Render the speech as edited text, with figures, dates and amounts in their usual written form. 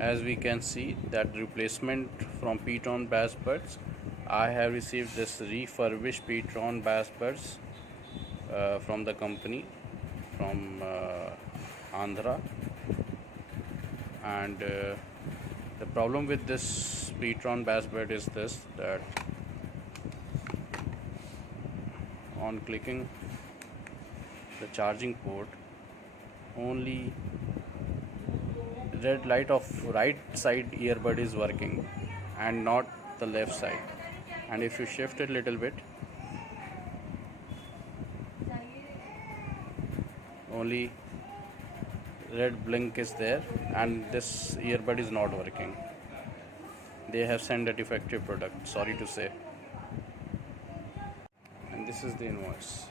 As we can see that replacement from pTron bass buds, I have received this refurbished pTron bass buds from the company from Andhra. And the problem with this pTron bass bud is this, that on clicking the charging port, only red light of right side earbud is working and not the left side. And if you shift it a little bit, only red blink is there and this earbud is not working. They have sent a defective product, sorry to say. And this is the invoice.